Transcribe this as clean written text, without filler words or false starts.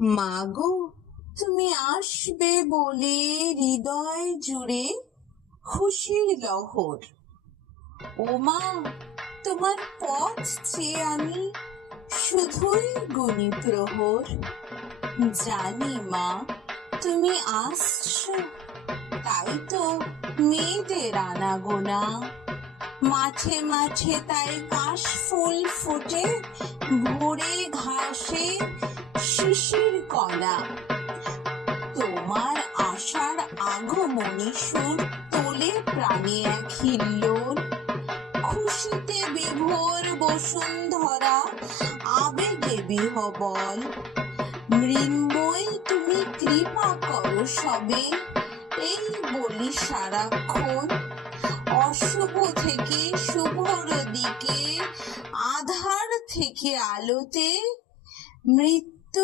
মাগো, তুমি আসবে বলে হৃদয় জুড়ে খুশির লহর। ও মা, তোমার পথ চেয়ে আমি শুধুই গুনি প্রহর। জানি মা, তুমি আসছো, তাই তো মেয়েদের আনাগোনা। মাঠে মাঠে তাই কাশ ফুল ফুটে, ভোরে ঘাসে শিশির কণা। তোমার আশার আগমনী সুর তোলে প্রাণে এক হিল্লোল। খুশিতে বিভোর বসুন্ধরা, আবেগে বিহবল। মৃন্ময়ী তুমি কৃপা করো সবে, এই বলি সারাক্ষণ। অশুভ থেকে শুভর দিকে, আধার থেকে আলোতে, মৃত্যু